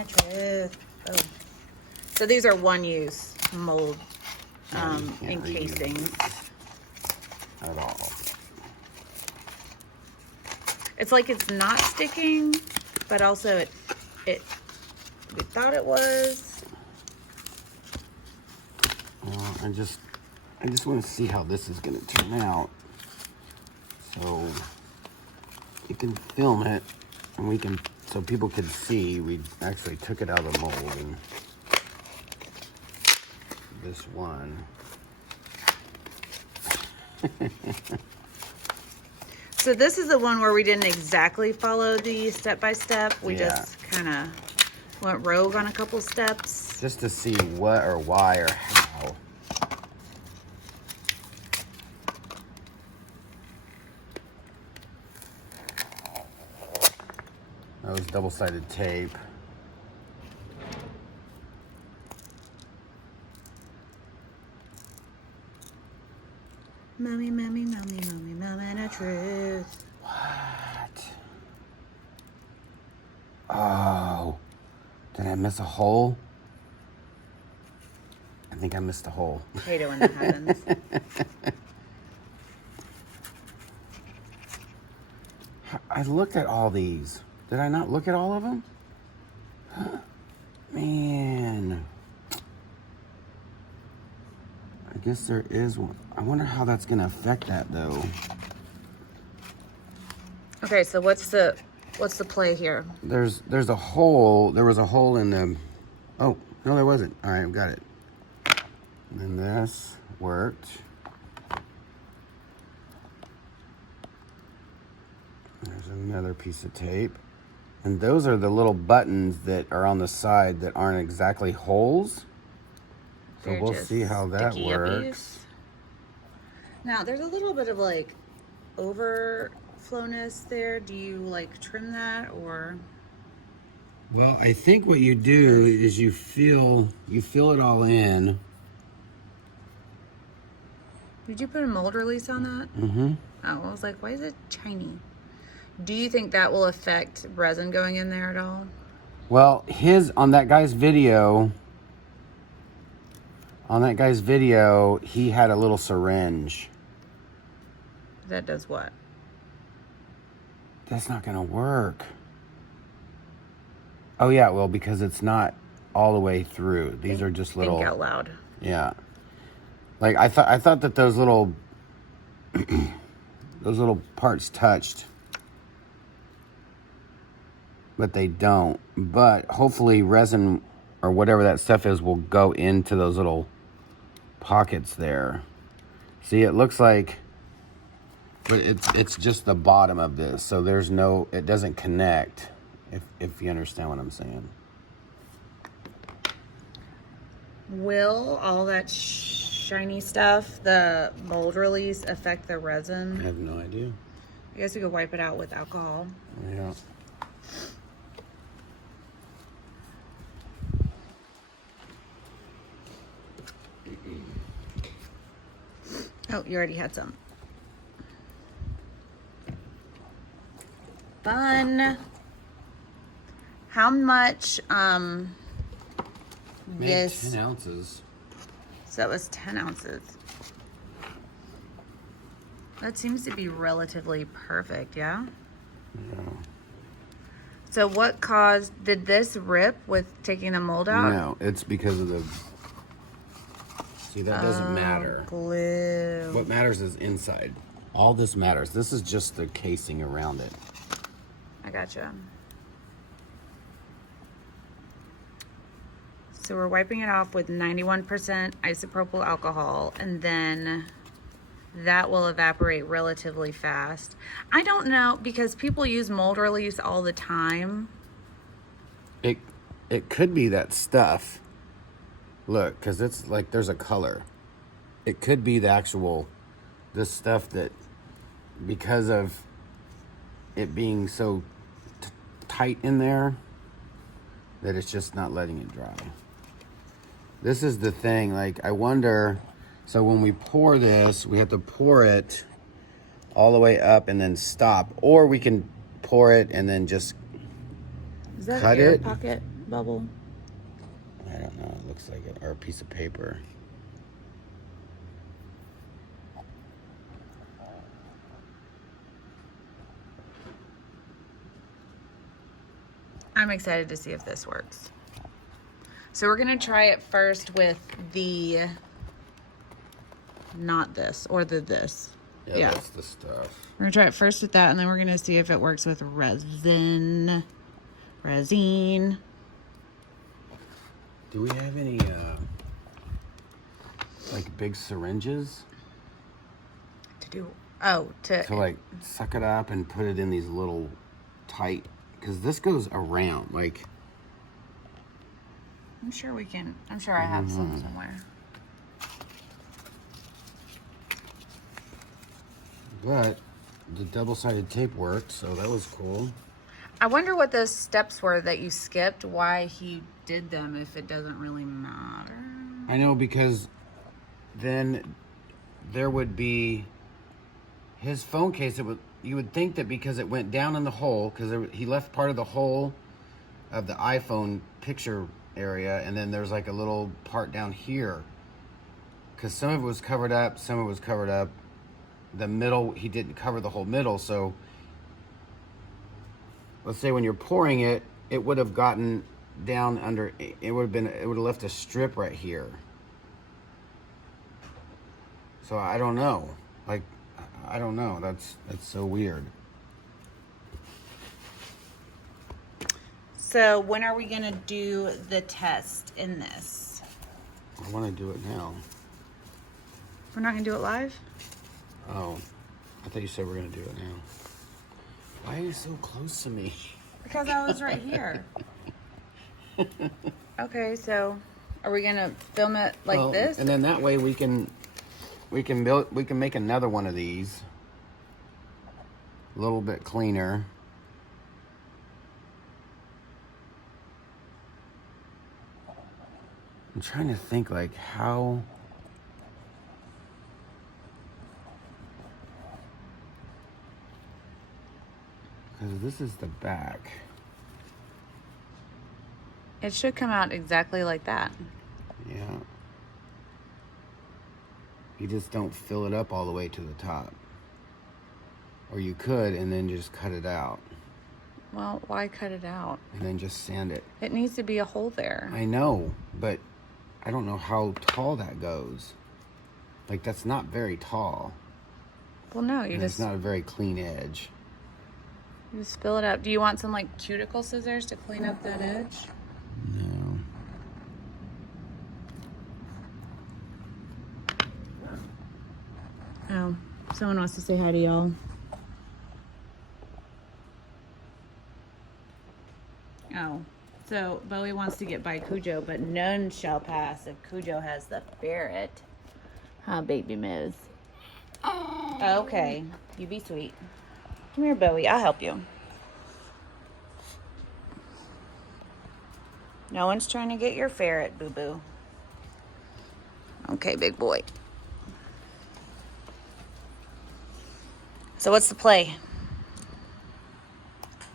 of truth. Oh. So these are one-use mold encasings. At all. It's like it's not sticking, but also we thought it was. I just want to see how this is going to turn out. So you can film it, and so people could see we actually took it out of the mold. And this one. So this is the one where we didn't exactly follow the step-by-step. We just kind of went rogue on a couple steps. Just to see what or why or how. That was double-sided tape. Mommy, mommy, mommy, mommy, mommy, the truth. What? Oh, did I miss a hole? I think I missed a hole. I hate it when that happens. I looked at all these. Did I not look at all of them? Man. I guess there is one. I wonder how that's going to affect that, though. Okay, so what's the play here? There's a hole. There was a hole in the... Oh, no, there wasn't. All right, I've got it. And then this worked. There's another piece of tape. And those are the little buttons that are on the side that aren't exactly holes. So we'll see how that works. Now, there's a little bit of like overflowness there. Do you like trim that or? Well, I think what you do is you fill it all in. Did you put a mold release on that? Mm-hmm. Oh, I was like, why is it shiny? Do you think that will affect resin going in there at all? Well, on that guy's video, he had a little syringe. That does what? That's not gonna work. Oh yeah, well, because it's not all the way through. These are just little. Think out loud. Yeah. Like I thought that those little parts touched. But they don't. But hopefully resin or whatever that stuff is will go into those little pockets there. See, it looks like, but it's just the bottom of this. So it doesn't connect, if you understand what I'm saying. Will all that shiny stuff, the mold release, affect the resin? I have no idea. I guess we could wipe it out with alcohol. Yeah. Oh, you already had some. Fun. How much, this? 10 ounces. So that was 10 ounces. That seems to be relatively perfect, yeah? Yeah. So what did this rip with taking the mold out? No, it's because of the... See, that doesn't matter. Glue. What matters is inside. All this matters. This is just the casing around it. I gotcha. So we're wiping it off with 91% isopropyl alcohol, and then that will evaporate relatively fast. I don't know, because people use mold release all the time. It could be that stuff. Look, because it's like there's a color. It could be this stuff that, because of it being so tight in there, that it's just not letting it dry. This is the thing, like I wonder, so when we pour this, we have to pour it all the way up and then stop. Or we can pour it and then just Is that cut an air it. pocket? bubble? I don't know. It looks like it. Or a piece of paper. I'm excited to see if this works. So we're gonna try it first with the, not this, or this. Yeah, that's the stuff. We're gonna try it first with that, and then we're gonna see if it works with resin. Do we have any, like big syringes? To do, oh, To like suck it up and put it in these little tight, because this goes around, like. I'm sure we can, I'm sure I have some somewhere. But the double-sided tape worked, so that was cool. I wonder what those steps were that you skipped, why he did them if it doesn't really matter. I know, because then there would be his phone case. You would think that because it went down in the hole, because he left part of the hole of the iPhone picture area, and then there's like a little part down here, because some of it was covered up, some of it was covered up. The middle, he didn't cover the whole middle, so let's say when you're pouring it, it would have gotten down under, it would have left a strip right here. So I don't know. Like, I don't know. That's so weird. So when are we gonna do the test in this? I want to do it now. We're not gonna do it live? Oh, I thought you said we're going to do it now. Why are you so close to me? Because I was right here. Okay, so are we gonna film it like this? And then that way we can make another one of these. A little bit cleaner. I'm trying to think like how. Because this is the back. It should come out exactly like that. Yeah. You just don't fill it up all the way to the top. Or you could and then just cut it out. Well, why cut it out? And then just sand it. It needs to be a hole there. I know, but I don't know how tall that goes. Like, that's not very tall. Well, no, It's not a very clean edge. You just fill it up. Do you want some like cuticle scissors to clean up that edge? No. Oh, someone wants to say hi to y'all. Oh, so Bowie wants to get by Cujo, but none shall pass if Cujo has the ferret. Huh, baby Miz? Okay, you be sweet. Come here, Bowie. I'll help you. No one's trying to get your ferret, boo-boo. Okay, big boy. So what's the play?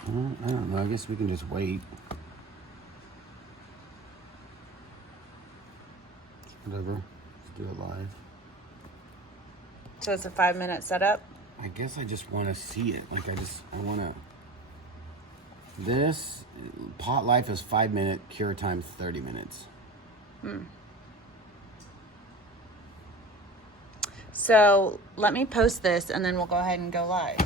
Well, I don't know. I guess we can just wait. Whatever. Let's do it live. So it's a 5-minute setup? I guess I just want to see it. Like, I want to... This, pot life is 5 minute, cure time 30 minutes. So let me post this and then we'll go ahead and go live.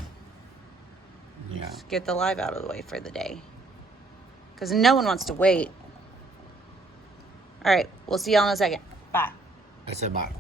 Yeah. Just get the live out of the way for the day. Because no one wants to wait. All right, we'll see y'all in a second. Bye. I said bye.